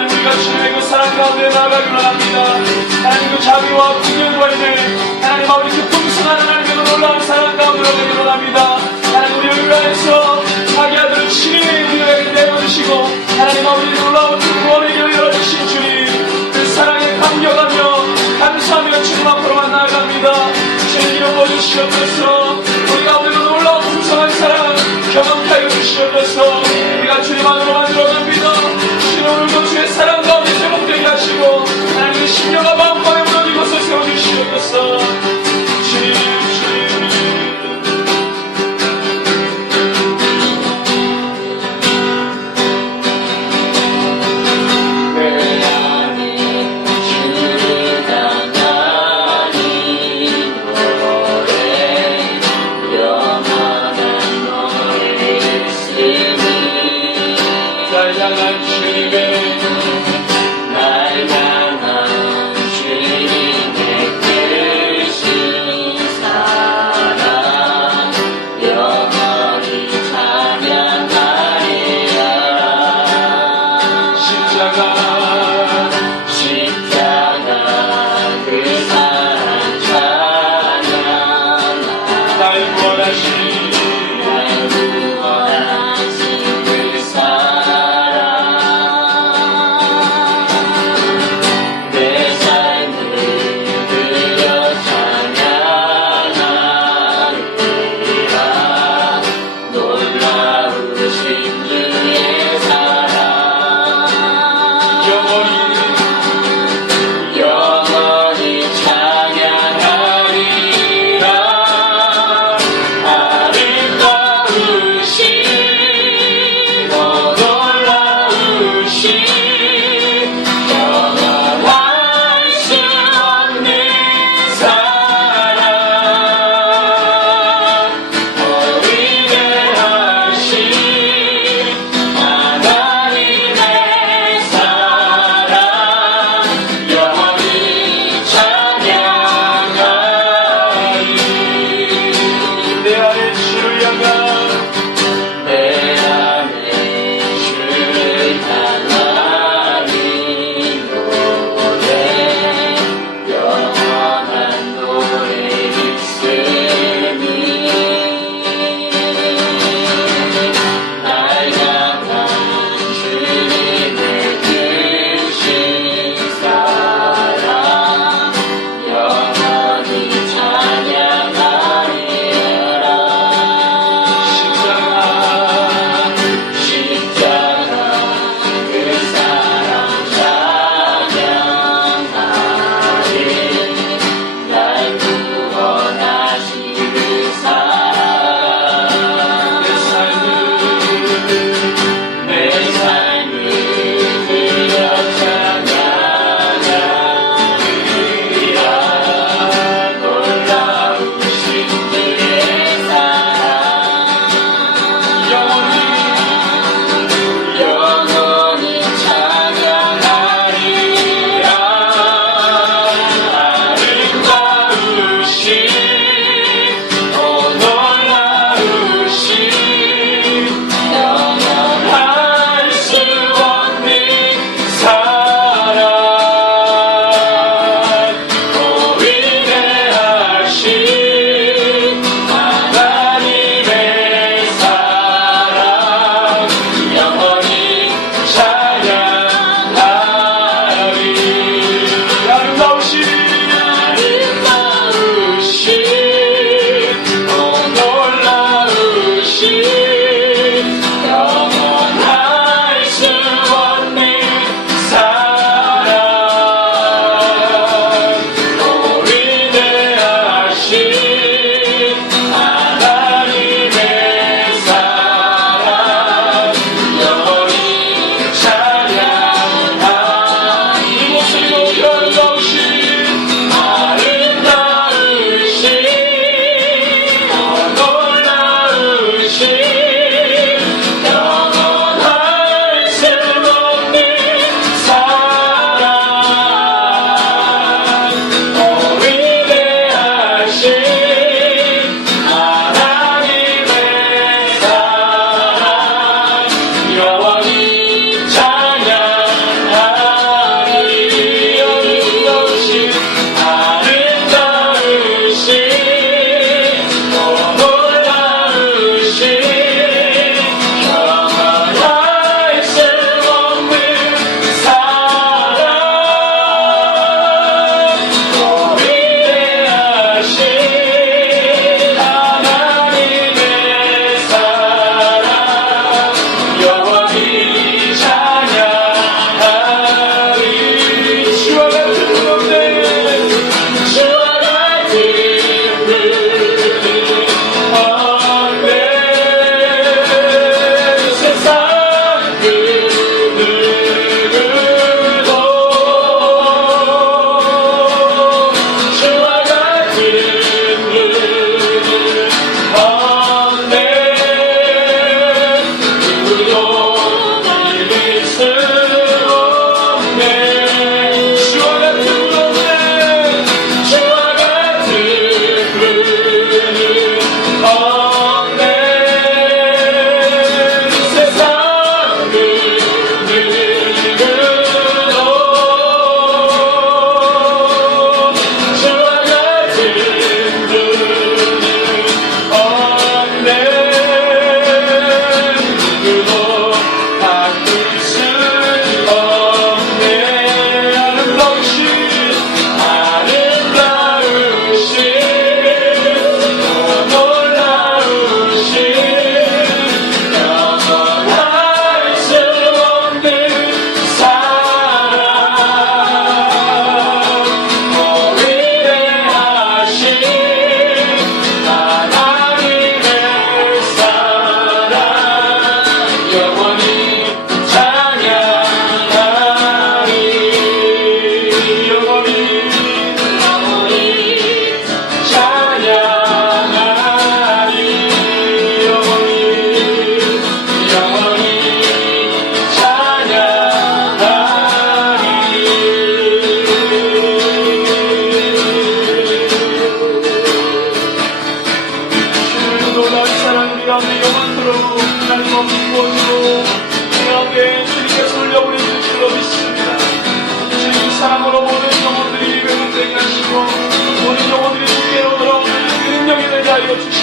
하나님 우리가 주님의 그 사랑 가운데 나아가기를 원합니다. 하나님 그 자비와 분별과 있는 하나님 아버지 그 풍성한 하나님의 그 놀라운 사랑 가운데 나아가기를 원합니다. 하나님 우리를 위하여서 자기 아들을 친히 우리에게 내어주시고 하나님 아버지 놀라운 그 구원의 길을 열어주신 주님 그 사랑에 감격하며 감사하며 주님 앞으로만 나아갑니다. 주님 이름 보여주시옵소서. 우리 가운데 그 놀라운 풍성한 사랑 경험케 하여 주시옵소서. 우리가 주님 안으로만 들어갑니다. 주님 오늘도 주의 사랑 가운데 회복되게 하시고 하나님의 심령과 마음과 무너진 것을 세워주시옵소서. 주님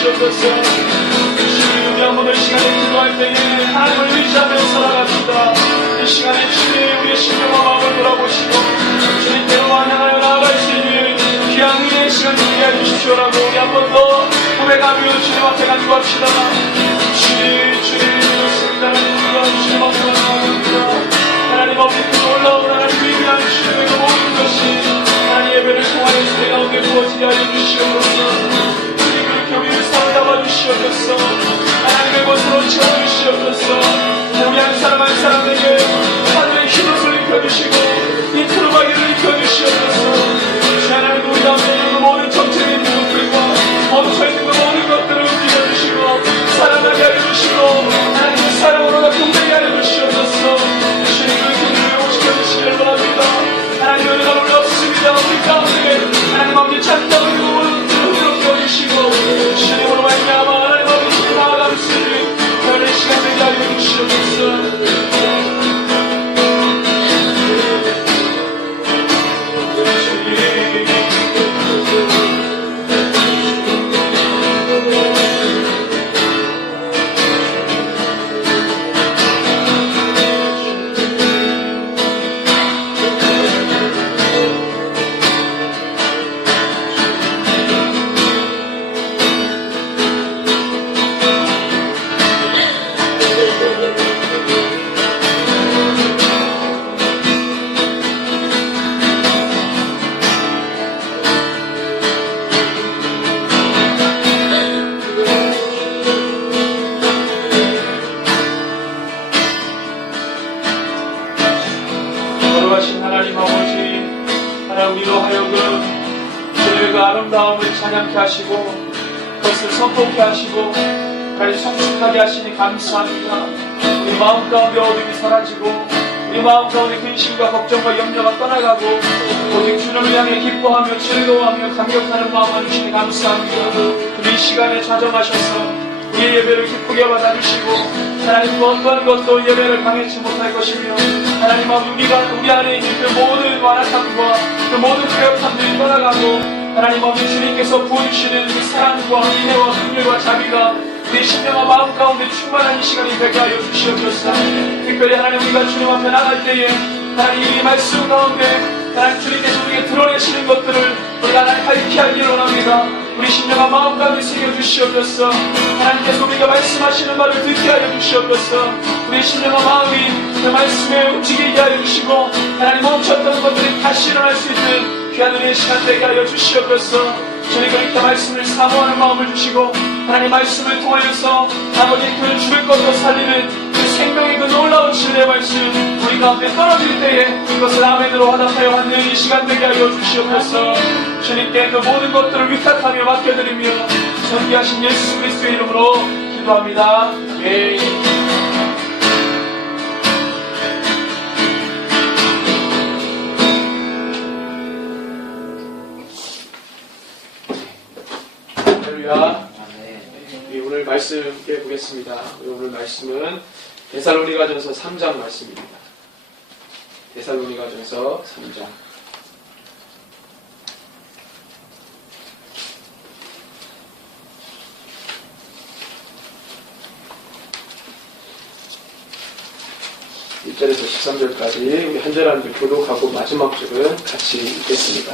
주시옵소서. 주님 우리 한 번 더 이 시간에 기도할 때에 하나님을 의지하며 살아갑시다. 이 시간에 주님 우리의 심령과 마음을 돌아보시고 주님께로 향하여 나아갈 수 있는 귀한 은혜의 시간 되게 해주십시오라고 우리 한 번 더 고백하며 주님 앞에 간구합시다. 주님 그렇습니다. 주님 앞에 간구합니다. 하나님 아버지 그 놀라운 하나님을 위한 주님의 그 모든 것이 하나님 예배를 통하여 주의 가운데 부어지게 하여 주시옵소서. 주님 그 교회를 사랑잡아 주시옵소서. 하나님의 것으로 채워주시옵소서. 우리 한 사람 한 사람에게 하늘의 힘을 입혀주시고 이 트루마기를 입혀주시옵소서. 하나님 우리 가운데 있는 그 모든 정체적인 부분들과 멈춰 있는 그 모든 것들을 움직여주시고 살아나게 하여 주시고 하나님의 사랑으로 다 동행하게 하여 주시옵소서. 주님을 교회를 오시켜주시기를 바랍니다. 하나님 은혜가 놀랍습니다. 우리 가운데 하나님 아버지 찬양을 모든 들을 껴주시고 주님으로 말미암아 하나님 아버지 나아갈 수 있는 그런 시간 되게 하여 주시옵소서. 찬양케 하시고 그것을 선포케 하시고 하나님 성숙하게 하시니 감사합니다. 우리 마음 가운데 어둠이 사라지고 우리 마음 가운데 근심과 걱정과 염려가 떠나가고 오직 주님을 향해 기뻐하며 즐거워하며 감격하는 마음을 주시니 감사합니다. 우리 이 시간에 좌정하셔서 우리의 예배를 기쁘게 받아주시고 하나님 어떠한 것도 예배를 방해치 못할 것이며 하나님 우리 안에 있는 그 모든 완악함과 그 모든 괴협함들이 떠나가고 하나님 아버지 주님께서 부어주시는 그 사랑과 인애와 긍휼과 자비가 우리 심령과 마음 가운데 충만한 이 시간이 되게 하여 주시옵소서. 특별히 하나님 우리가 주님 앞에 나갈 때에 하나님 이 말씀 가운데 하나님 주님께서 우리에게 드러내시는 것들을 우리가 하나님 밝히 하기를 원합니다. 우리 심령과 마음 가운데 새겨주시옵소서. 하나님께서 우리가 말씀하시는 말을 듣게 하여 주시옵소서. 우리 심령과 마음이 그 말씀에 움직이게 하여 주시고 하나님 멈췄던 것들이 다시 일어날 수 있는 귀한 은혜의 시간 되게 하여 주시옵소서. 주님 그렇게 말씀을 사모하는 마음을 주시고 하나님 말씀을 통하여서 아버지 그 죽을 것도 살리는 그 생명의 그 놀라운 진리의 말씀 우리 가운데 떨어질 때에 이것을 아멘으로 화답하여 받는 이 시간 되게 하여 주시옵소서. 주님께 그 모든 것들을 위탁하며 맡겨드리며 존귀하신 예수 그리스도의 이름으로 기도합니다. 아멘. 우리 오늘 말씀 함께 보겠습니다. 오늘 말씀은 데살로니가전서 3장 말씀입니다. 데살로니가전서 3장 1절에서 13절까지 우리 한 절 한 절 교독하고 마지막 줄은 같이 읽겠습니다.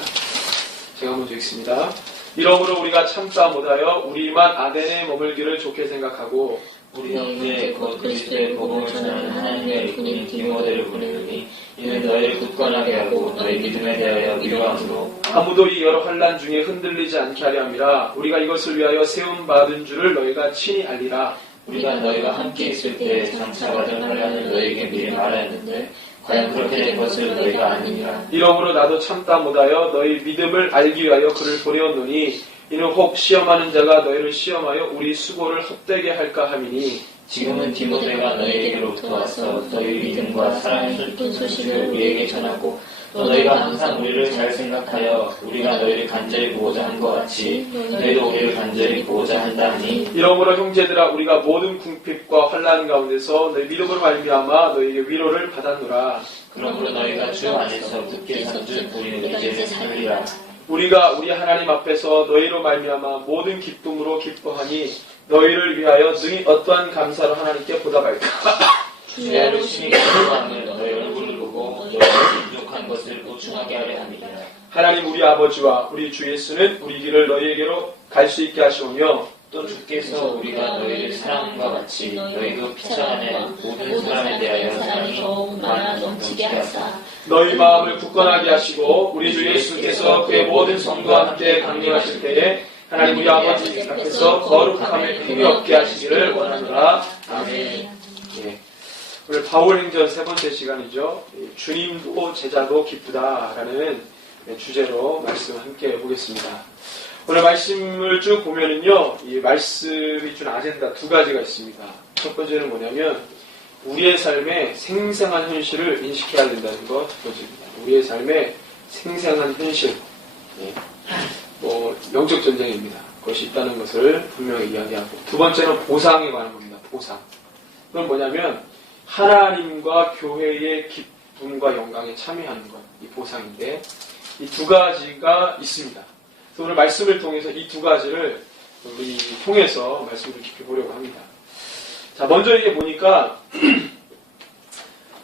제가 먼저 읽습니다. 이러므로 우리가 참다 못하여 우리만 아덴에 머물기를 좋게 생각하고 우리 형제 곧 그리스도의 복음을 전하는 하나님의 일꾼인 디모데를 보내노니 이는 너희를 굳건하게 하고 너희 믿음에 대하여 위로함으로 아무도 이 여러 환난 중에 흔들리지 않게 하려 함이라. 우리가 이것을 위하여 세움받은 줄을 너희가 친히 알리라. 우리가 너희가 함께 있을 때 장차 받은 환난을 너희에게 미리 말하였는데 과연 그렇게 된 것을 너희가 아니니라. 이러므로 나도 참다 못하여 너희 믿음을 알기 위하여 그를 보내었노니 이는 혹 시험하는 자가 너희를 시험하여 우리 수고를 헛되게 할까 함이니 지금은 디모데가 너희에게로부터 와서 너희 믿음과 사랑의 슬픈 소식을 우리에게 전하고 또 너희가 항상 우리를 잘 생각하여 우리가 너희를 간절히 보고자 한 것 같이 너희도 우리를 간절히 보고자 한다니. 이러므로 형제들아 우리가 모든 궁핍과 환난 가운데서 너희 믿음으로 말미암아 너희에게 위로를 받았노라. 그러므로 너희가 주 안에서 굳게 선 줄 우리는 이제 살리라. 우리가 우리 하나님 앞에서 너희로 말미암아 모든 기쁨으로 기뻐하니 너희를 위하여 능히 어떠한 감사로 하나님께 보답할까? 주야로 심히 기뻐함을 너희 얼굴을 보고 너희의 부족한 것을 보충하게 하려 함이라. 하나님 우리 아버지와 우리 주 예수는 우리 길을 너희에게로 갈 수 있게 하시오며 또 주께서 우리가 너희를 사랑함과 같이 너희도 피차간에 모든 사람에 대하여 사랑이 더욱 많아 넘치게 하사 너희 마음을 굳건하게 하시고 우리 주 예수께서 그의 모든 성도와 함께 강림하실 때에 하나님 우리 아버지 앞에서 거룩함에 흠이 없게 하시기를 원하노라. 아멘. 예. 오늘 바울행전 세 번째 시간이죠. 주님도 제자도 기쁘다라는 주제로 말씀 함께 해보겠습니다. 오늘 말씀을 쭉 보면은요, 이 말씀이 준 아젠다 두 가지가 있습니다. 첫 번째는 뭐냐면 우리의 삶에 생생한 현실을 인식해야 된다는 것 첫 번째입니다. 우리의 삶에 생생한 현실, 영적 전쟁입니다. 그것이 있다는 것을 분명히 이야기하고, 두 번째는 보상에 관한 겁니다. 보상. 그건 뭐냐면 하나님과 교회의 기쁨과 영광에 참여하는 것, 이 보상인데 이 두 가지가 있습니다. 그래서 오늘 말씀을 통해서 이 두 가지를 우리 통해서 말씀을 깊이 보려고 합니다. 자, 먼저 이게 보니까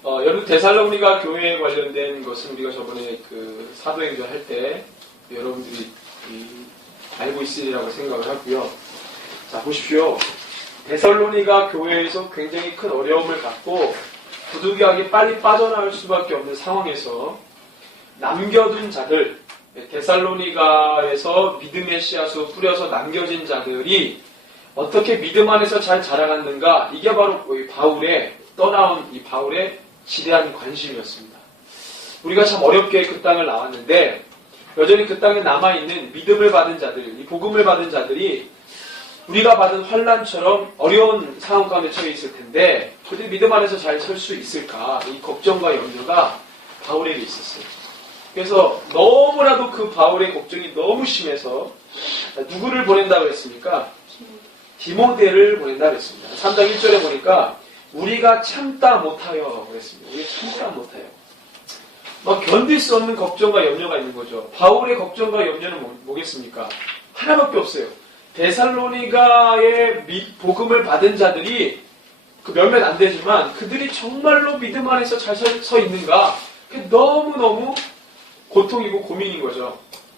여러분 데살로니가 교회에 관련된 것은 우리가 저번에 그 사도행전 할 때 여러분들이 알고 있으리라고 생각을 하고요. 자, 보십시오. 데살로니가 교회에서 굉장히 큰 어려움을 갖고 부득이하게 빨리 빠져나올 수밖에 없는 상황에서 남겨둔 자들, 데살로니가에서 믿음의 씨앗을 뿌려서 남겨진 자들이 어떻게 믿음 안에서 잘 자라갔는가, 이게 바로 떠나온 이 바울의 지대한 관심이었습니다. 우리가 참 어렵게 그 땅을 나왔는데 여전히 그 땅에 남아있는 믿음을 받은 자들, 이 복음을 받은 자들이 우리가 받은 환난처럼 어려운 상황 가운데 처해 있을 텐데 그들이 믿음 안에서 잘 설 수 있을까, 이 걱정과 염려가 바울에게 있었어요. 그래서 너무나도 그 바울의 걱정이 너무 심해서 누구를 보낸다고 했습니까? 디모데를 보낸다고 했습니다. 3장 1절에 보니까 우리가 참다 못하여 그랬습니다. 우리가 참다 못하여. 막 견딜 수 없는 걱정과 염려가 있는 거죠. 바울의 걱정과 염려는 뭐겠습니까? 하나밖에 없어요. 데살로니가의 복음을 받은 자들이 그 몇몇 안 되지만 그들이 정말로 믿음 안에서 잘 서 있는가? 그게 너무너무 고통이고 고민인 거죠.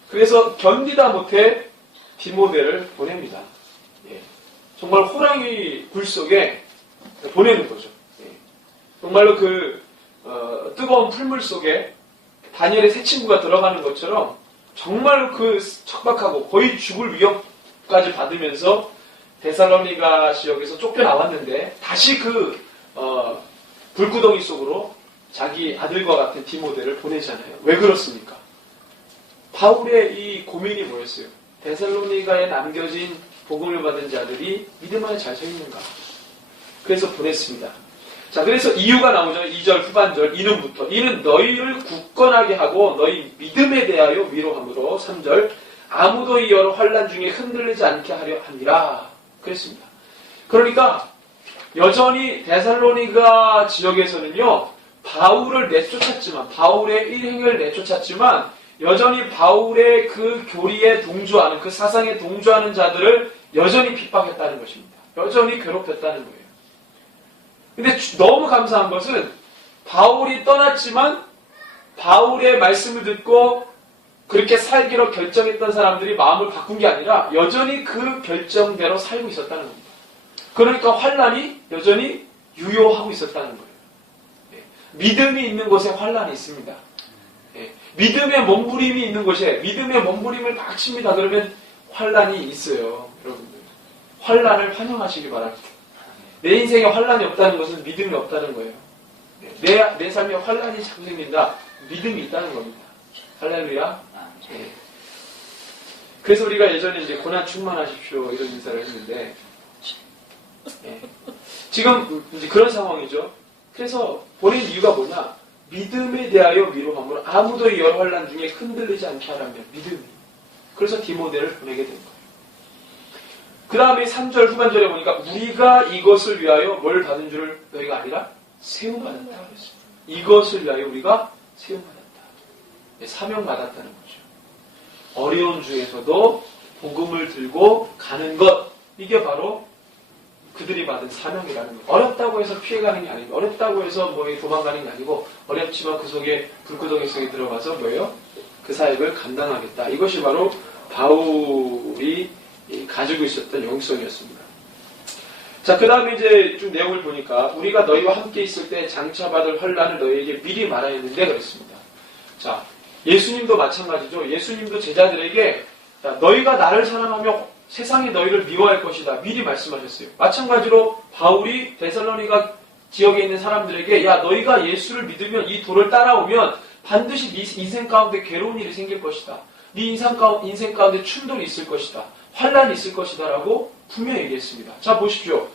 그래서 견디다 못해 디모데를 보냅니다. 예. 정말 호랑이 굴 속에 보내는 거죠. 예. 정말로 뜨거운 풀물 속에 다니엘의 새 친구가 들어가는 것처럼 정말로 그 척박하고 거의 죽을 위협까지 받으면서 데살로니가 지역에서 쫓겨나왔는데 다시 불구덩이 속으로 자기 아들과 같은 디모데를 보내잖아요. 왜 그렇습니까? 바울의 이 고민이 뭐였어요? 데살로니가에 남겨진 복음을 받은 자들이 믿음 안에 잘 서 있는가? 그래서 보냈습니다. 자, 그래서 이유가 나오죠. 2절 후반절 이는부터. 이는 너희를 굳건하게 하고 너희 믿음에 대하여 위로함으로 3절 아무도 이 여러 환난 중에 흔들리지 않게 하려 함이라. 그랬습니다. 그러니까 여전히 데살로니가 지역에서는요. 바울을 내쫓았지만 바울의 일행을 내쫓았지만 여전히 바울의 그 교리에 동조하는 그 사상에 동조하는 자들을 여전히 핍박했다는 것입니다. 여전히 괴롭혔다는 거예요. 근데 너무 감사한 것은 바울이 떠났지만 바울의 말씀을 듣고 그렇게 살기로 결정했던 사람들이 마음을 바꾼 게 아니라 여전히 그 결정대로 살고 있었다는 겁니다. 그러니까 환난이 여전히 유효하고 있었다는 거예요. 믿음이 있는 곳에 환난이 있습니다. 믿음의 몸부림이 있는 곳에 믿음의 몸부림을 막 칩니다. 그러면 환난이 있어요. 여러분들. 환난을 환영하시기 바랍니다. 내 인생에 환난이 없다는 것은 믿음이 없다는 거예요. 내 삶에 환난이 자꾸 생긴다. 믿음이 있다는 겁니다. 할렐루야. 그래서 우리가 예전에 이제 고난 충만하십시오 이런 인사를 했는데 지금 이제 그런 상황이죠. 그래서 보낸 이유가 뭐냐? 믿음에 대하여 위로함으로 아무도 이 여러 환난 중에 흔들리지 않게 하라며 믿음이. 그래서 디모데를 보내게 된 거예요. 그 다음에 3절 후반절에 보니까 우리가 이것을 위하여 뭘 받은 줄을 너희가 아니라 세움받았다 그랬습니다. 이것을 위하여 우리가 세움받았다. 사명받았다는 거죠. 어려운 중에서도 복음을 들고 가는 것, 이게 바로 그들이 받은 사명이라는 것. 어렵다고 해서 피해가는 게 아니고, 어렵다고 해서 도망가는 게 아니고, 어렵지만 그 속에 불구덩이 속에 들어가서 뭐예요? 그 사역을 감당하겠다. 이것이 바로 바울이 가지고 있었던 영성이었습니다. 자, 그 다음에 이제 좀 내용을 보니까 우리가 너희와 함께 있을 때 장차 받을 환난을 너희에게 미리 말하였는데 그랬습니다. 자, 예수님도 마찬가지죠. 예수님도 제자들에게 너희가 나를 사랑하며 세상이 너희를 미워할 것이다. 미리 말씀하셨어요. 마찬가지로 바울이 데살로니가 지역에 있는 사람들에게 야, 너희가 예수를 믿으면 이 도를 따라오면 반드시 네 인생 가운데 괴로운 일이 생길 것이다. 네 인생 가운데 충돌이 있을 것이다. 환난이 있을 것이다. 라고 분명히 얘기했습니다. 자, 보십시오.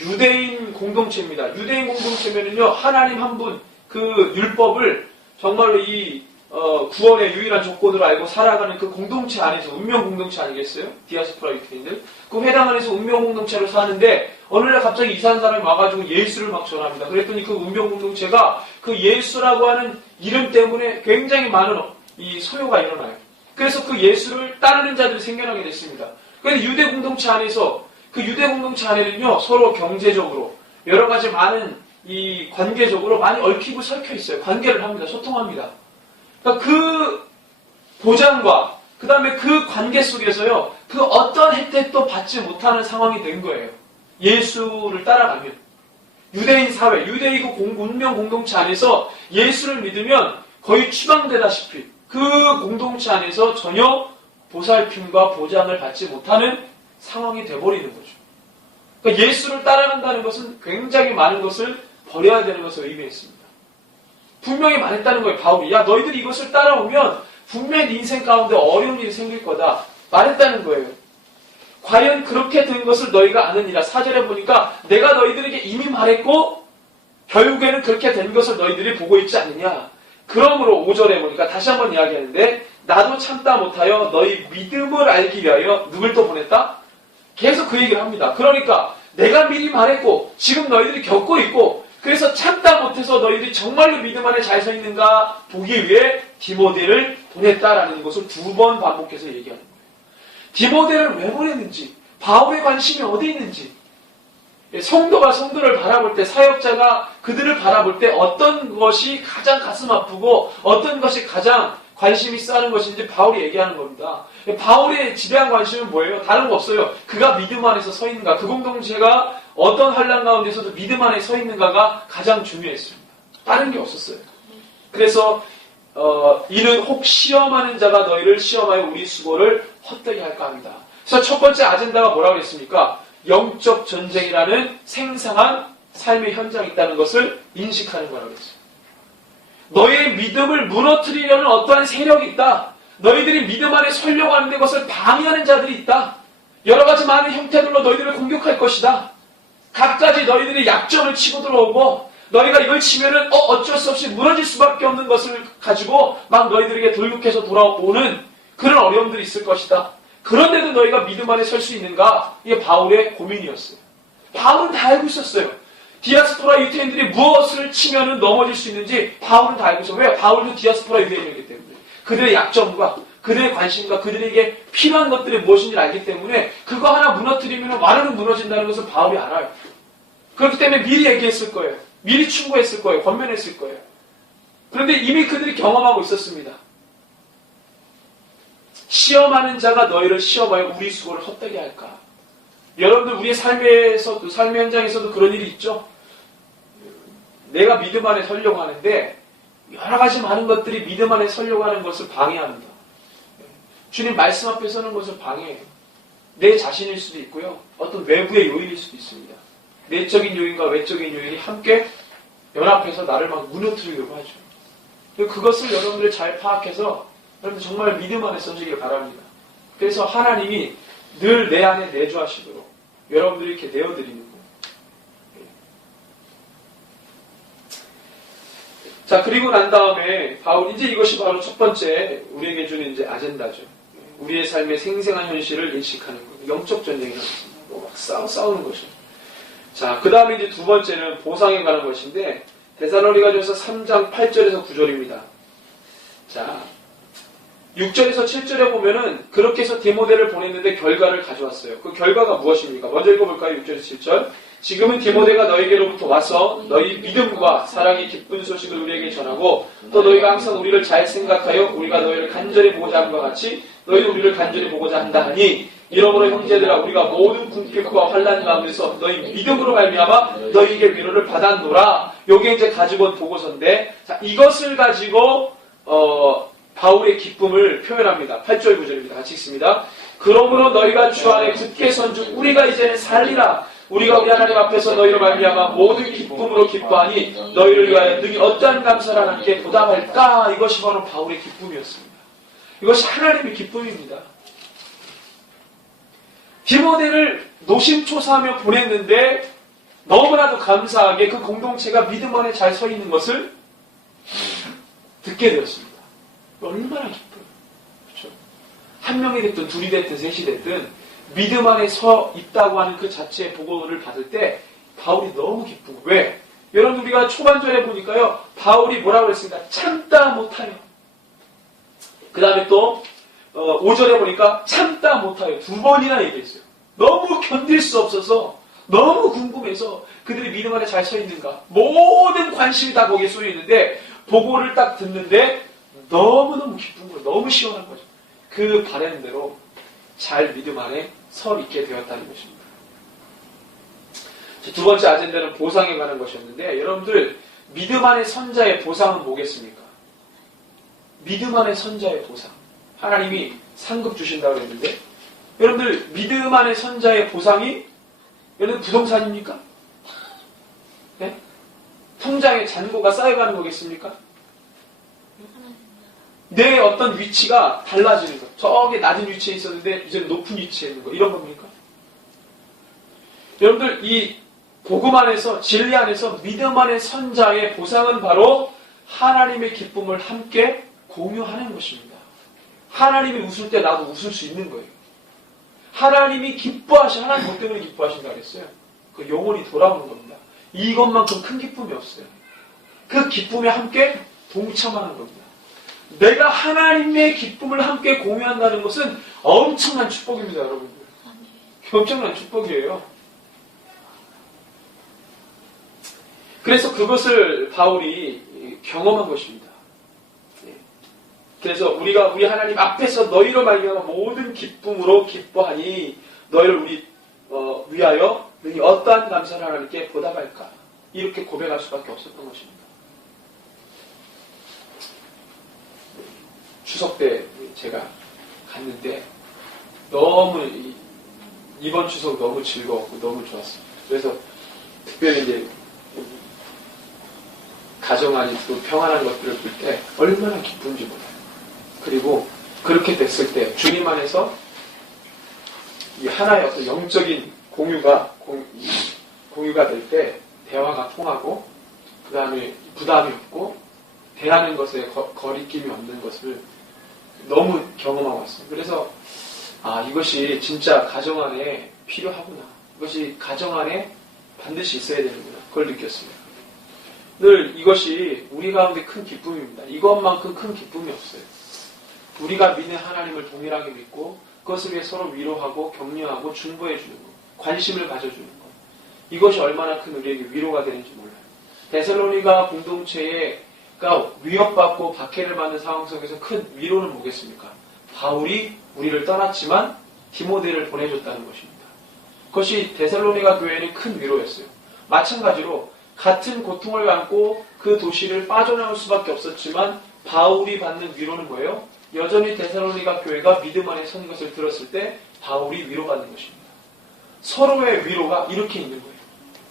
유대인 공동체입니다. 유대인 공동체면은요, 하나님 한 분, 그 율법을 정말로 이 구원의 유일한 조건으로 알고 살아가는 그 공동체 안에서, 운명 공동체 아니겠어요? 디아스포라 유태인들. 그 회당 안에서 운명 공동체로 사는데, 어느 날 갑자기 이상한 사람이 와가지고 예수를 막 전합니다. 그랬더니 그 운명 공동체가 그 예수라고 하는 이름 때문에 굉장히 많은 이 소요가 일어나요. 그래서 그 예수를 따르는 자들이 생겨나게 됐습니다. 그런데 유대 공동체 안에서, 그 유대 공동체 안에는요, 서로 경제적으로, 여러 가지 많은 이 관계적으로 많이 얽히고 설켜 있어요. 관계를 합니다. 소통합니다. 그러니까 그 보장과 그 다음에 그 관계 속에서요, 그 어떤 혜택도 받지 못하는 상황이 된 거예요. 예수를 따라가면. 유대인 사회, 유대인 운명 공동체 안에서 예수를 믿으면 거의 추방되다시피 그 공동체 안에서 전혀 보살핌과 보장을 받지 못하는 상황이 돼버리는 거죠. 그러니까 예수를 따라간다는 것은 굉장히 많은 것을 버려야 되는 것을 의미했습니다. 분명히 말했다는 거예요. 바울이. 야, 너희들이 이것을 따라오면 분명히 네 인생 가운데 어려운 일이 생길 거다. 말했다는 거예요. 과연 그렇게 된 것을 너희가 아느니라. 4절에 보니까 내가 너희들에게 이미 말했고 결국에는 그렇게 된 것을 너희들이 보고 있지 않느냐. 그러므로 5절에 보니까 다시 한번 이야기하는데 나도 참다 못하여 너희 믿음을 알기 위하여 누굴 또 보냈다? 계속 그 얘기를 합니다. 그러니까 내가 미리 말했고 지금 너희들이 겪고 있고 그래서 참다 못해서 너희들이 정말로 믿음 안에 잘 서 있는가 보기 위해 디모데를 보냈다라는 것을 2번 반복해서 얘기하는 거예요. 디모데를 왜 보냈는지, 바울의 관심이 어디 있는지, 성도가 성도를 바라볼 때, 사역자가 그들을 바라볼 때 어떤 것이 가장 가슴 아프고 어떤 것이 가장 관심이 쌓는 것인지 바울이 얘기하는 겁니다. 바울의 지대한 관심은 뭐예요? 다른 거 없어요. 그가 믿음 안에서 서 있는가, 그 공동체가 어떤 환난 가운데서도 믿음 안에 서 있는가가 가장 중요했습니다. 다른 게 없었어요. 그래서 이는 혹 시험하는 자가 너희를 시험하여 우리 수고를 헛되게 할까 합니다. 그래서 첫 번째 아젠다가 뭐라고 했습니까? 영적 전쟁이라는 생생한 삶의 현장이 있다는 것을 인식하는 거라고 했어요. 너희의 믿음을 무너뜨리려는 어떠한 세력이 있다. 너희들이 믿음 안에 서려고 하는데 그것을 방해하는 자들이 있다. 여러 가지 많은 형태들로 너희들을 공격할 것이다. 각가지 너희들이 약점을 치고 들어오고 너희가 이걸 치면은 어쩔 수 없이 무너질 수밖에 없는 것을 가지고 막 너희들에게 돌격해서 돌아오는 그런 어려움들이 있을 것이다. 그런데도 너희가 믿음 안에 설 수 있는가? 이게 바울의 고민이었어요. 바울은 다 알고 있었어요. 디아스포라 유대인들이 무엇을 치면은 넘어질 수 있는지 바울은 다 알고 있어요. 왜? 바울도 디아스포라 유대인이기 때문에. 그들의 약점과 그들의 관심과 그들에게 필요한 것들이 무엇인지 알기 때문에 그거 하나 무너뜨리면 완전히 무너진다는 것을 바울이 알아요. 그렇기 때문에 미리 얘기했을 거예요. 미리 충고했을 거예요. 권면했을 거예요. 그런데 이미 그들이 경험하고 있었습니다. 시험하는 자가 너희를 시험하여 우리 수고를 헛되게 할까? 여러분들 우리의 삶에서도 삶의 현장에서도 그런 일이 있죠. 내가 믿음 안에 서려고 하는데 여러 가지 많은 것들이 믿음 안에 서려고 하는 것을 방해합니다. 주님 말씀 앞에 서는 것을 방해해요. 내 자신일 수도 있고요. 어떤 외부의 요인일 수도 있습니다. 내적인 요인과 외적인 요인이 함께 연합해서 나를 막 무너뜨리려고 하죠. 그것을 여러분들 잘 파악해서 여러분들 정말 믿음 안에 서시길 바랍니다. 그래서 하나님이 늘 내 안에 내주하시도록 여러분들이 이렇게 내어드리는 거예요. 자, 그리고 난 다음에 바울, 이제 이것이 바로 첫 번째 우리에게 주는 이제 아젠다죠. 우리의 삶의 생생한 현실을 인식하는 거. 영적 전쟁이라는 것입니다. 막 싸우는 것이죠. 자, 그 다음에 이제 두 번째는 보상에 관한 것인데, 데살로니가전서 3장 8절에서 9절입니다. 자, 6절에서 7절에 보면은 그렇게 해서 디모데를 보냈는데 결과를 가져왔어요. 그 결과가 무엇입니까? 먼저 읽어볼까요? 6절에서 7절. 지금은 디모데가 너에게로부터 와서 너희 믿음과 사랑의 기쁜 소식을 우리에게 전하고 또 너희가 항상 우리를 잘 생각하여 우리가 너희를 간절히 보고자 함과 같이 너희도 우리를 간절히 보고자 한다 하니 이러므로 형제들아 우리가 모든 궁핍과 환난 가운데서 너희 믿음으로 말미암아 너희에게 위로를 받았노라. 요게 이제 가지고 온 보고서인데 자, 이것을 가지고 바울의 기쁨을 표현합니다. 8절 9절입니다. 같이 읽습니다. 그러므로 너희가 주 안에 굳게 선주 우리가 이제는 살리라. 우리가 우리 하나님 앞에서 너희로 말미암아 모든 기쁨으로 기뻐하니 너희를 위하여 능히 어떠한 감사를 하나님께 보답할까. 이것이 바로 바울의 기쁨이었습니다. 이것이 하나님의 기쁨입니다. 디모데를 노심초사하며 보냈는데 너무나도 감사하게 그 공동체가 믿음 안에 잘 서 있는 것을 듣게 되었습니다. 얼마나 기뻐요. 그렇죠? 한 명이 됐든 둘이 됐든 셋이 됐든 믿음 안에 서 있다고 하는 그 자체의 보고를 받을 때 바울이 너무 기쁘고 왜? 여러분 우리가 초반절에 보니까요. 바울이 뭐라고 했습니까? 참다 못하여. 그 다음에 또 5절에 보니까 참다 못하여 두 번이나 얘기했어요. 너무 견딜 수 없어서 너무 궁금해서 그들이 믿음 안에 잘 서 있는가 모든 관심이 다 거기에 쏠려 있는데 보고를 딱 듣는데 너무너무 기쁜 거예요. 너무 시원한 거죠. 그 바라는 대로 잘 믿음 안에 서 있게 되었다는 것입니다. 두 번째 아젠다는 보상에 관한 것이었는데 여러분들 믿음 안의 선자의 보상은 뭐겠습니까? 믿음 안의 선자의 보상. 하나님이 상급 주신다고 했는데 여러분들 믿음 안의 선자의 보상이 여러분 부동산입니까? 네? 통장에 잔고가 쌓여가는 거겠습니까? 내 어떤 위치가 달라지는 것. 저게 낮은 위치에 있었는데 이제 높은 위치에 있는 거. 이런 겁니까? 여러분들 이 복음 안에서 진리 안에서 믿음 안의 선자의 보상은 바로 하나님의 기쁨을 함께 공유하는 것입니다. 하나님이 웃을 때 나도 웃을 수 있는 거예요. 하나님이 기뻐하신 하나님 뭐 때문에 기뻐하신다 그랬어요? 그 영혼이 돌아오는 겁니다. 이것만큼 큰 기쁨이 없어요. 그 기쁨에 함께 동참하는 겁니다. 내가 하나님의 기쁨을 함께 공유한다는 것은 엄청난 축복입니다, 여러분들. 엄청난 축복이에요. 그래서 그것을 바울이 경험한 것입니다. 그래서 우리가 우리 하나님 앞에서 너희로 말미암아 모든 기쁨으로 기뻐하니 너희를 우리 위하여 능히 어떠한 감사를 하나님께 보답할까 이렇게 고백할 수밖에 없었던 것입니다. 추석 때 제가 갔는데 너무 이번 추석 너무 즐거웠고 너무 좋았습니다. 그래서 특별히 이제 가정 안이 또 평안한 것들을 볼 때 얼마나 기쁜지 몰라요. 그리고 그렇게 됐을 때 주님 안에서 이 하나의 어떤 영적인 공유가 될 때 대화가 통하고 그 다음에 부담이 없고 대하는 것에 거리낌이 없는 것을 너무 경험하고 왔습니다. 그래서 이것이 진짜 가정 안에 필요하구나. 이것이 가정 안에 반드시 있어야 되는구나. 그걸 느꼈습니다. 늘 이것이 우리 가운데 큰 기쁨입니다. 이것만큼 큰 기쁨이 없어요. 우리가 믿는 하나님을 동일하게 믿고 그것을 위해 서로 위로하고 격려하고 중보해 주는 것, 관심을 가져주는 것. 이것이 얼마나 큰 우리에게 위로가 되는지 몰라요. 데살로니가 공동체가 위협받고 박해를 받는 상황 속에서 큰 위로는 뭐겠습니까? 바울이 우리를 떠났지만 디모데를 보내줬다는 것입니다. 그것이 데살로니가 교회에는 큰 위로였어요. 마찬가지로 같은 고통을 안고 그 도시를 빠져나올 수밖에 없었지만 바울이 받는 위로는 뭐예요? 여전히 데살로니가 교회가 믿음 안에 선 것을 들었을 때 바울이 위로받는 것입니다. 서로의 위로가 이렇게 있는 거예요.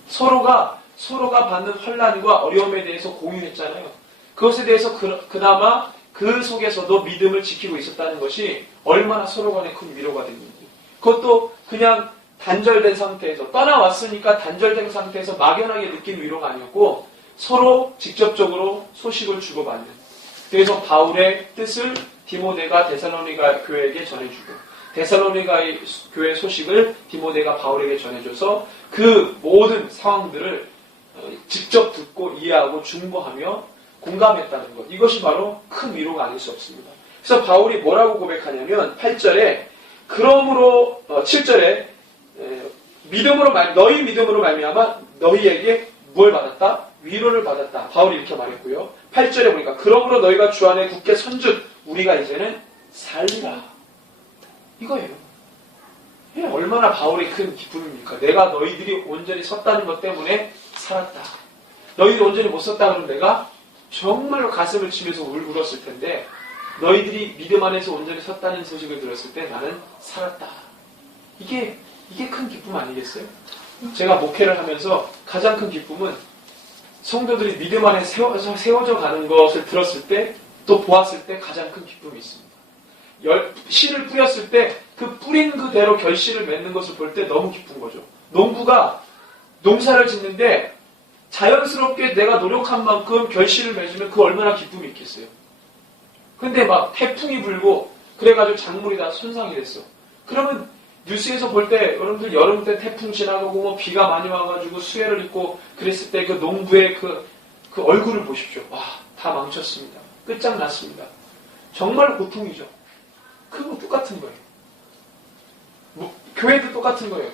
서로가 받는 환난과 어려움에 대해서 공유했잖아요. 그것에 대해서 그나마 그 속에서도 믿음을 지키고 있었다는 것이 얼마나 서로 간에 큰 위로가 됐는지. 그것도 그냥 단절된 상태에서 떠나왔으니까 단절된 상태에서 막연하게 느낀 위로가 아니었고 서로 직접적으로 소식을 주고받는. 그래서 바울의 뜻을 디모데가 데살로니가 교회에게 전해주고 데살로니가 교회 소식을 디모데가 바울에게 전해줘서 그 모든 상황들을 직접 듣고 이해하고 중보하며 공감했다는 것. 이것이 바로 큰 위로가 아닐 수 없습니다. 그래서 바울이 뭐라고 고백하냐면 8절에 그러므로 7절에 너희 믿음으로 말미암아 너희에게 뭘 받았다? 위로를 받았다. 바울이 이렇게 말했고요. 8절에 보니까 그러므로 너희가 주 안에 굳게 선즉 우리가 이제는 살리라. 이거예요. 이게 얼마나 바울의 큰 기쁨입니까? 내가 너희들이 온전히 섰다는 것 때문에 살았다. 너희들이 온전히 못 섰다 그러면 내가 정말로 가슴을 치면서 울었을 텐데 너희들이 믿음 안에서 온전히 섰다는 소식을 들었을 때 나는 살았다. 이게 큰 기쁨 아니겠어요? 제가 목회를 하면서 가장 큰 기쁨은 성도들이 믿음 안에 세워져 가는 것을 들었을 때 또 보았을 때 가장 큰 기쁨이 있습니다. 씨를 뿌렸을 때 그 뿌린 그대로 결실을 맺는 것을 볼 때 너무 기쁜 거죠. 농부가 농사를 짓는데 자연스럽게 내가 노력한 만큼 결실을 맺으면 그 얼마나 기쁨이 있겠어요. 근데 막 태풍이 불고 그래가지고 작물이 다 손상이 됐어. 그러면 뉴스에서 볼 때 여러분들 여름 때 태풍 지나가고 뭐 비가 많이 와가지고 수해를 입고 그랬을 때 그 농부의 그 얼굴을 보십시오. 와, 다 망쳤습니다. 끝장났습니다. 정말 고통이죠. 그거 똑같은 거예요. 교회도 똑같은 거예요.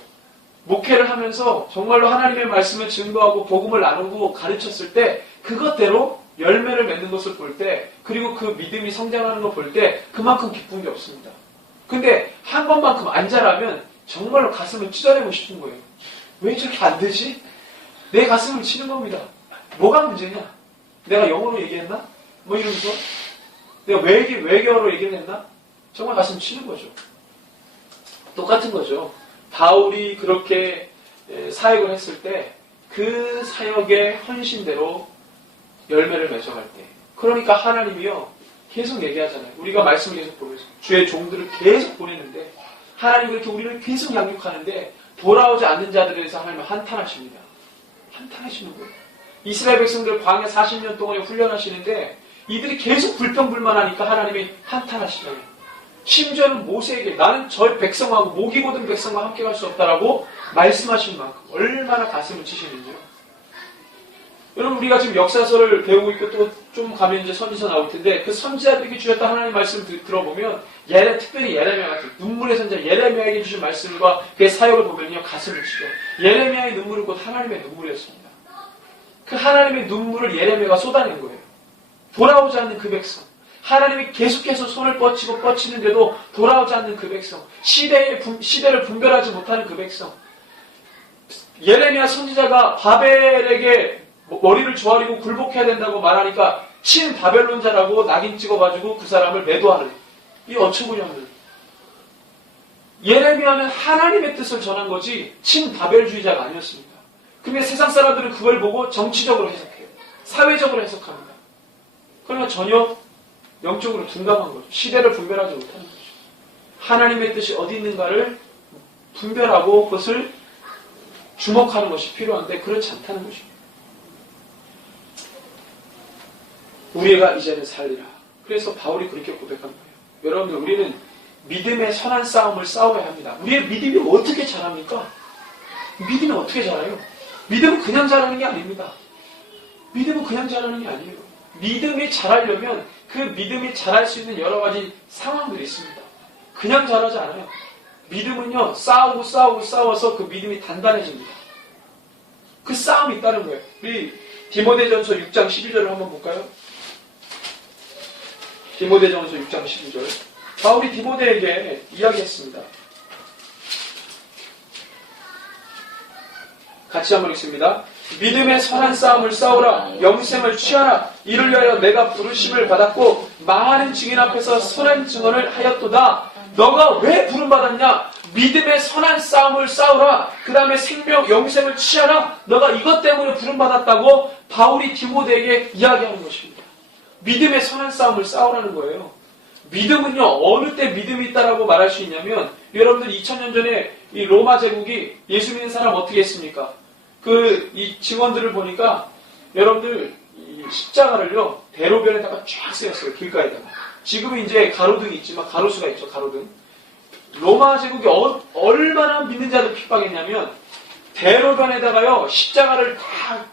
목회를 하면서 정말로 하나님의 말씀을 증거하고 복음을 나누고 가르쳤을 때 그것대로 열매를 맺는 것을 볼 때 그리고 그 믿음이 성장하는 걸 볼 때 그만큼 기쁜 게 없습니다. 근데 한 번만큼 안 자라면 정말로 가슴을 찢어내고 싶은 거예요. 왜 저렇게 안 되지? 내 가슴을 치는 겁니다. 뭐가 문제냐? 내가 영어로 얘기했나? 뭐 이러면서 내가 외계어로 얘기를 했나? 정말 가슴 치는 거죠. 똑같은 거죠. 바울이 그렇게 사역을 했을 때 그 사역의 헌신대로 열매를 맺어갈 때 그러니까 하나님이요 계속 얘기하잖아요. 우리가 말씀을 계속 보면서 주의 종들을 계속 보내는데 하나님 그렇게 우리를 계속 양육하는데 돌아오지 않는 자들에 대해서 하나님은 한탄하십니다. 한탄하시는 거예요. 이스라엘 백성들 광야 40년 동안에 훈련하시는데 이들이 계속 불평불만하니까 하나님이 한탄하시잖아요. 심지어는 모세에게 나는 저 백성하고 목이 고든 백성과 함께 갈 수 없다라고 말씀하신 만큼 얼마나 가슴을 치시는지요. 여러분 우리가 지금 역사서를 배우고 있고 또 좀 가면 이제 선지서 나올 텐데 그 선지자들에게 주셨던 하나님의 말씀을 들어보면 특별히 예레미야 같은 눈물의 선지자 예레미야에게 주신 말씀과 그의 사역을 보면요 가슴을 치죠. 예레미야의 눈물은 곧 하나님의 눈물이었습니다. 그 하나님의 눈물을 예레미야가 쏟아낸 거예요. 돌아오지 않는 그 백성. 하나님이 계속해서 손을 뻗치는데도 돌아오지 않는 그 백성. 시대를 분별하지 못하는 그 백성. 예레미야 선지자가 바벨에게 머리를 조아리고 굴복해야 된다고 말하니까 친바벨론자라고 낙인 찍어가지고 그 사람을 매도하는 이 어처구니없는 예레미야는 하나님의 뜻을 전한 거지 친바벨주의자가 아니었습니다. 근데 세상 사람들은 그걸 보고 정치적으로 해석해요. 사회적으로 해석합니다. 그러나 전혀 영적으로 둔감한 거죠. 시대를 분별하지 못하는 거죠. 하나님의 뜻이 어디 있는가를 분별하고 그것을 주목하는 것이 필요한데 그렇지 않다는 것입니다. 우리가 이제는 살리라. 그래서 바울이 그렇게 고백한 거예요. 여러분들 우리는 믿음의 선한 싸움을 싸워야 합니다. 우리의 믿음이 어떻게 자랍니까? 믿음이 어떻게 자라요? 믿음은 그냥 자라는 게 아닙니다. 믿음은 그냥 자라는 게 아니에요. 믿음이 자라려면 그 믿음이 자랄 수 있는 여러 가지 상황들이 있습니다. 그냥 자라지 않아요. 믿음은요 싸워서 그 믿음이 단단해집니다. 그 싸움이 있다는 거예요. 우리 디모데전서 6장 12절을 한번 볼까요? 디모데전서 6장 12절. 바울이 디모데에게 이야기했습니다. 같이 한번 읽습니다. 믿음의 선한 싸움을 싸우라. 영생을 취하라. 이를 위하여 내가 부르심을 받았고 많은 증인 앞에서 선한 증언을 하였도다. 너가 왜 부름받았냐? 믿음의 선한 싸움을 싸우라. 그 다음에 생명, 영생을 취하라. 너가 이것 때문에 부름받았다고 바울이 디모데에게 이야기하는 것입니다. 믿음의 선한 싸움을 싸우라는 거예요. 믿음은요, 어느 때 믿음이 있다라고 말할 수 있냐면, 여러분들 2000년 전에 이 로마 제국이 예수 믿는 사람 어떻게 했습니까? 이 증언들을 보니까, 여러분들 이 십자가를요, 대로변에다가 쫙 세웠어요, 길가에다가. 지금은 이제 가로등이 있지만, 가로수가 있죠, 가로등. 로마 제국이 얼마나 믿는 자들 핍박했냐면, 대로변에다가요, 십자가를 다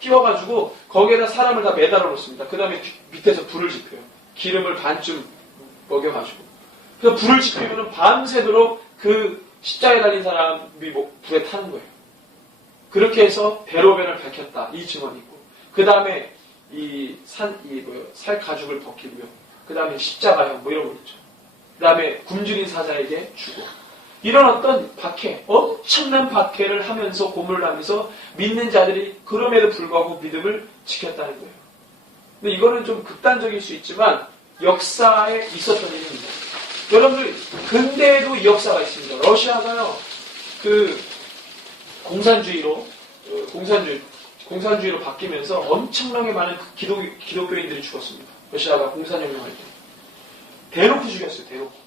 끼워가지고, 거기에다 사람을 다 매달아 놓습니다. 그 다음에 밑에서 불을 지펴요. 기름을 반쯤 먹여가지고. 그래서 불을 지피면 밤새도록 그 십자가에 달린 사람이 불에 타는 거예요. 그렇게 해서 베로벤을 밝혔다. 이 증언이 있고. 그 다음에 살 가죽을 벗기고요. 그 다음에 십자가형 이런 거 있죠. 그 다음에 굶주린 사자에게 주고. 이런 어떤 박해, 엄청난 박해를 하면서 고문을 하면서 믿는 자들이 그럼에도 불구하고 믿음을 지켰다는 거예요. 근데 이거는 좀 극단적일 수 있지만 역사에 있었던 일입니다. 여러분들 근대에도 이 역사가 있습니다. 러시아가요, 그 공산주의로 바뀌면서 엄청나게 많은 기독교인들이 죽었습니다. 러시아가 공산혁명할 때 대놓고 죽였어요. 대놓고.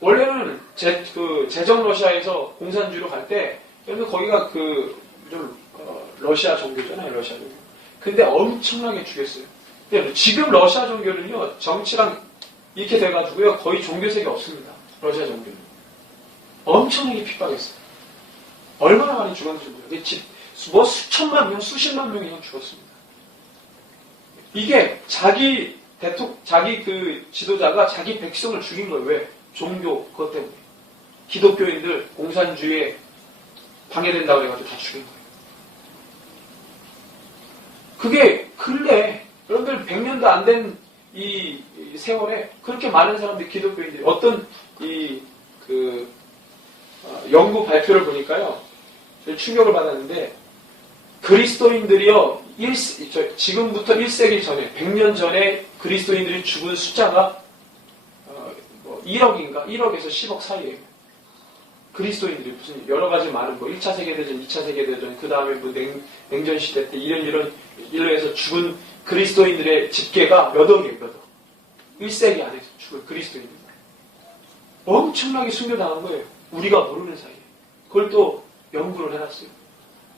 원래는 제정 러시아에서 공산주의로 갈 때 거기가 러시아 종교잖아요. 러시아 종교. 근데 엄청나게 죽였어요. 근데 지금 러시아 종교는요, 정치랑 이렇게 돼가지고요, 거의 종교색이 없습니다. 러시아 종교는. 엄청나게 핍박했어요. 얼마나 많이 죽었는지 모르겠어요. 수천만 명, 수십만 명이 죽었습니다. 이게 자기 그 지도자가 자기 백성을 죽인 거예요. 왜? 종교, 그것 때문에. 기독교인들 공산주의에 방해된다고 해가지고 다 죽인 거예요. 그게 근래, 여러분들 100년도 안 된 이 세월에 그렇게 많은 사람들이 기독교인들이 어떤 연구 발표를 보니까요, 충격을 받았는데, 그리스도인들이요, 지금부터 1세기 전에, 100년 전에 그리스도인들이 죽은 숫자가 1억인가? 1억에서 10억 사이에요. 그리스도인들이 무슨 여러 가지 많은 1차 세계대전, 2차 세계대전, 그 다음에 냉전 시대 때 이런 일로 해서 죽은 그리스도인들의 집계가 몇 억이에요, 몇 억. 1세기 안에서 죽은 그리스도인들. 엄청나게 순교당한 거예요. 우리가 모르는 사이에. 그걸 또 연구를 해놨어요.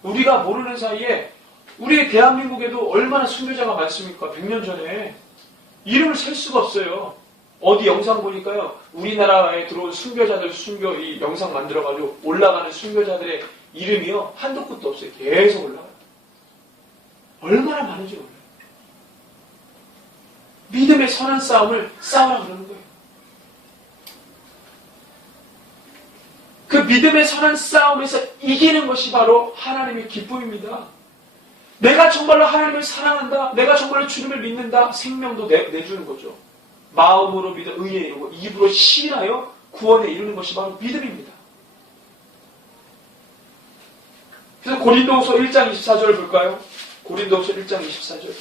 우리가 모르는 사이에 우리 대한민국에도 얼마나 순교자가 많습니까? 100년 전에. 이름을 셀 수가 없어요. 어디 영상 보니까요, 우리나라에 들어온 순교자들 이 영상 만들어가지고 올라가는 순교자들의 이름이요, 한도 끝도 없어요. 계속 올라가요. 얼마나 많은지 몰라요. 믿음의 선한 싸움을 싸우라 그러는 거예요. 그 믿음의 선한 싸움에서 이기는 것이 바로 하나님의 기쁨입니다. 내가 정말로 하나님을 사랑한다, 내가 정말로 주님을 믿는다, 생명도 내주는 거죠. 마음으로 믿어 의에 이르고 입으로 시인하여 구원에 이르는 것이 바로 믿음입니다. 그래서 고린도후서 1장 24절을 볼까요? 고린도후서 1장 24절.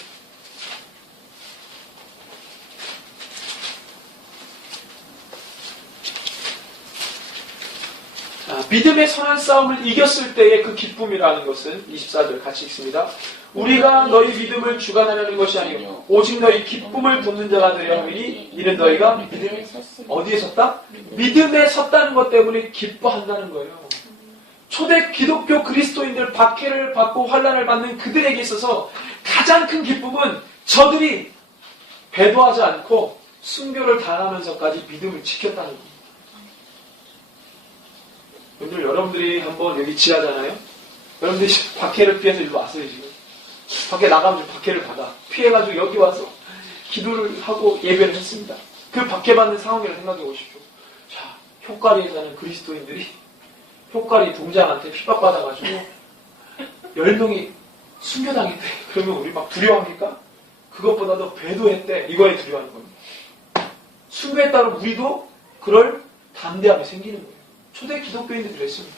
믿음의 선한 싸움을 이겼을 때의 그 기쁨이라는 것은 24절 같이 읽습니다. 우리가 너희 믿음을 주관하려는 것이 아니요 오직 너희 기쁨을 돕는 자가 되려 함이니 이는 너희가 믿음에 어디에 섰다? 믿음에 섰다는 것 때문에 기뻐한다는 거예요. 초대 기독교 그리스도인들 박해를 받고 환난을 받는 그들에게 있어서 가장 큰 기쁨은 저들이 배도하지 않고 순교를 당하면서까지 믿음을 지켰다는 겁니다. 오늘 여러분들이 한번 여기 지하잖아요. 여러분들이 박해를 피해서 일로 왔어요. 지금 밖에 나가면 박해를 받아 피해가지고 여기 와서 기도를 하고 예배를 했습니다. 그 박해받는 상황을 생각해 보십시오. 자, 효과리에 사는 그리스도인들이 효과리 동장한테 핍박받아가지고 10명이 순교당했대. 그러면 우리 막 두려워합니까? 그것보다도 배도했대. 이거에 두려워하는 겁니다. 순교에 따라 우리도 그럴 담대함이 생기는 거예요. 초대 기독교인들이 그랬습니다.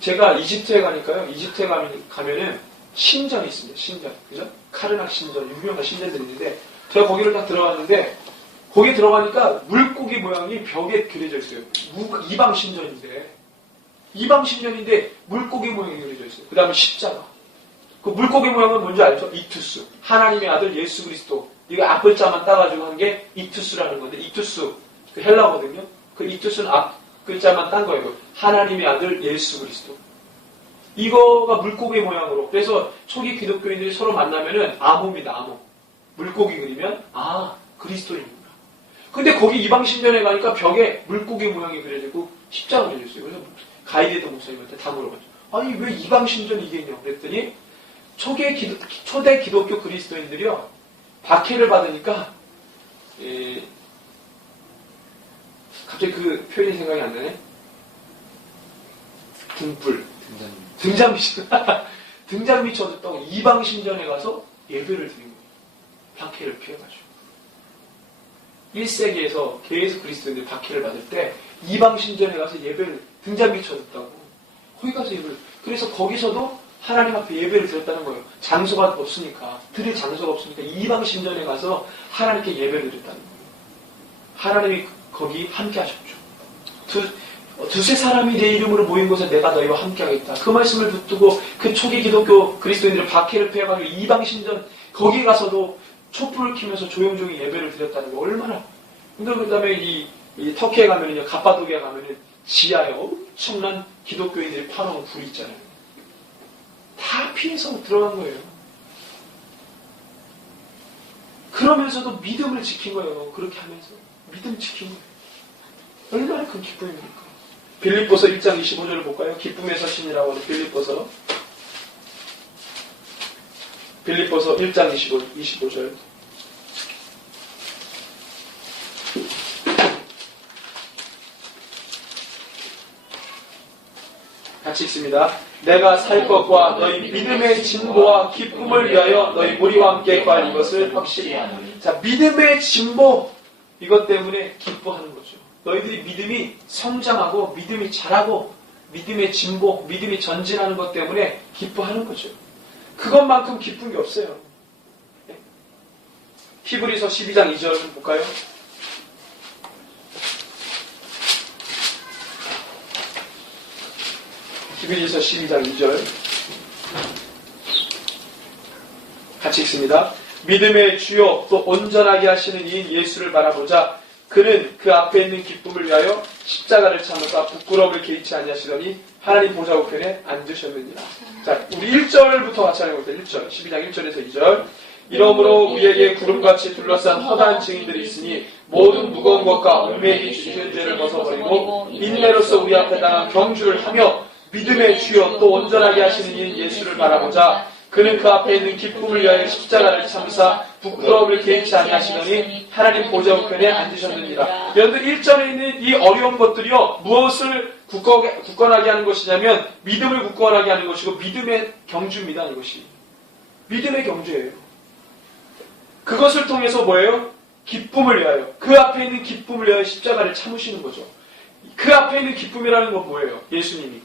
제가 이집트에 가니까요. 이집트에 가면은 신전이 있습니다. 신전. 그죠? 카르낙 신전, 유명한 신전들이 있는데, 제가 거기를 딱 들어갔는데, 거기에 들어가니까 물고기 모양이 벽에 그려져 있어요. 이방 신전인데, 물고기 모양이 그려져 있어요. 그 다음에 십자가. 그 물고기 모양은 뭔지 알죠? 이투스. 하나님의 아들 예수 그리스도. 이거 앞글자만 따가지고 한 게 이투스라는 건데, 이투스. 그 헬라어거든요. 그 이투스는 앞글자만 딴 거예요. 하나님의 아들 예수 그리스도. 이거가 물고기 모양으로. 그래서 초기 기독교인들이 서로 만나면은 암호입니다. 암호. 물고기 그리면 그리스도인이구나. 근데 거기 이방신전에 가니까 벽에 물고기 모양이 그려지고 십자가 그려졌어요. 그래서 가이드했던 목사님한테 다 물어봤죠. 아니 왜 이방신전이 이게 있냐고 그랬더니 초대 기독교 그리스도인들이요, 박해를 받으니까 갑자기 그 표현이 생각이 안 나네. 등불. 등잔 밑이 어둡다고 이방신전에 가서 예배를 드린 거예요. 박해를 피해가지고. 1세기에서 계속 그리스도인들이 박해를 받을 때 이방신전에 가서 예배를, 등잔 밑이 어둡다고. 거기 가서 예배를. 그래서 거기서도 하나님 앞에 예배를 드렸다는 거예요. 장소가 없으니까. 드릴 장소가 없으니까 이방신전에 가서 하나님께 예배를 드렸다는 거예요. 하나님이 거기 함께 하셨죠. 두세 사람이 내 이름으로 모인 곳에 내가 너희와 함께 하겠다. 그 말씀을 붙들고 그 초기 기독교 그리스도인들은 박해를 피해가지고 이방신전 거기 가서도 촛불을 켜면서 조용조용히 예배를 드렸다는 거 얼마나. 근데 그 다음에 이 터키에 가면은요, 갑바도기에 가면은 지하에 엄청난 기독교인들이 파놓은 불이 있잖아요. 다 피해서 들어간 거예요. 그러면서도 믿음을 지킨 거예요. 그렇게 하면서 믿음 지킨 거예요. 얼마나 큰 기쁨입니까? 빌립보서 1장 25절을 볼까요? 기쁨의 서신이라고 하는 빌립보서 1장 25절. 같이 읽습니다. 내가 살 것과 너희 믿음의 진보와 기쁨을 위하여 너희 우리와 함께 구할 이것을 확실히 하노니. 자, 믿음의 진보, 이것 때문에 기뻐하는 거죠. 너희들이 믿음이 성장하고 믿음이 자라고 믿음의 진보, 믿음이 전진하는 것 때문에 기뻐하는 거죠. 그것만큼 기쁜 게 없어요. 히브리서 12장 2절 볼까요? 히브리서 12장 2절 같이 읽습니다. 믿음의 주요 또 온전하게 하시는 이인 예수를 바라보자. 그는 그 앞에 있는 기쁨을 위하여 십자가를 참으사 부끄러움을 개의치 아니하시더니 하나님 보좌 우편에 앉으셨느니라. 자, 우리 1절부터 같이 읽어볼게요. 1절, 12장 1절에서 2절. 이러므로 우리에게 구름같이 둘러싼 허다한 증인들이 있으니 모든 무거운 것과 얽매이기 주시는 죄를 벗어버리고 인내로서 우리 앞에 당한 경주를 하며 믿음의 주여 또 온전하게 하시는 이인 예수를 바라보자. 그는 그 앞에 있는 기쁨을 위하여 십자가를 참으사 부끄러움을 개의치 아니하시더니 하나님 보좌 우편에 앉으셨느니라. 여러분들 1절에 있는 이 어려운 것들이요, 무엇을 굳건하게 하는 것이냐면 믿음을 굳건하게 하는 것이고 믿음의 경주입니다. 이것이 믿음의 경주예요. 그것을 통해서 뭐예요? 기쁨을 위하여, 그 앞에 있는 기쁨을 위하여 십자가를 참으시는 거죠. 그 앞에 있는 기쁨이라는 건 뭐예요? 예수님이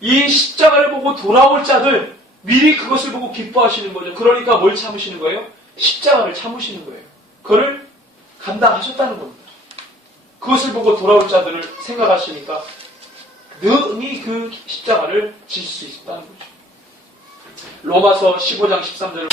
이 십자가를 보고 돌아올 자들 미리 그것을 보고 기뻐하시는 거죠. 그러니까 뭘 참으시는 거예요? 십자가를 참으시는 거예요. 그거를 감당하셨다는 겁니다. 그것을 보고 돌아올 자들을 생각하시니까 능히 그 십자가를 지실 수 있었다는 거죠. 로마서 15장 13절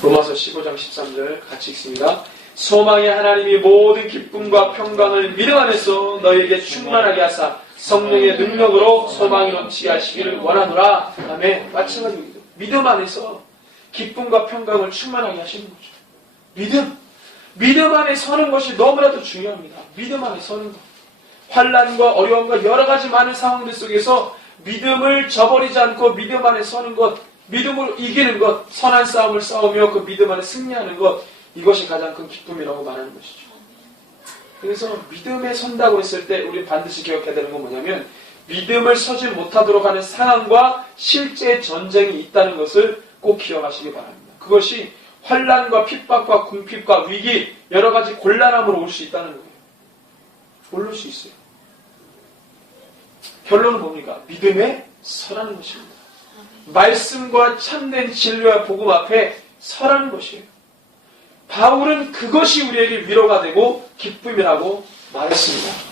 로마서 15장 13절 같이 읽습니다. 소망의 하나님이 모든 기쁨과 평강을 믿음 안에서 너희에게 충만하게 하사 성령의 능력으로 소망이 넘치게 하시기를 원하노라. 아멘. 마찬가지로 믿음 안에서 기쁨과 평강을 충만하게 하시는 거죠. 믿음 안에 서는 것이 너무나도 중요합니다. 믿음 안에 서는 것. 환난과 어려움과 여러 가지 많은 상황들 속에서 믿음을 저버리지 않고 믿음 안에 서는 것, 믿음으로 이기는 것, 선한 싸움을 싸우며 그 믿음 안에 승리하는 것, 이것이 가장 큰 기쁨이라고 말하는 것이죠. 그래서 믿음에 선다고 했을 때 우리 반드시 기억해야 되는 건 뭐냐면 믿음을 서지 못하도록 하는 상황과 실제 전쟁이 있다는 것을 꼭 기억하시기 바랍니다. 그것이 환난과 핍박과 궁핍과 위기, 여러 가지 곤란함으로 올 수 있다는 거예요. 올 수 있어요. 결론은 뭡니까? 믿음에 서라는 것입니다. 말씀과 참된 진리와 복음 앞에 서라는 것이에요. 바울은 그것이 우리에게 위로가 되고 기쁨이라고 말했습니다.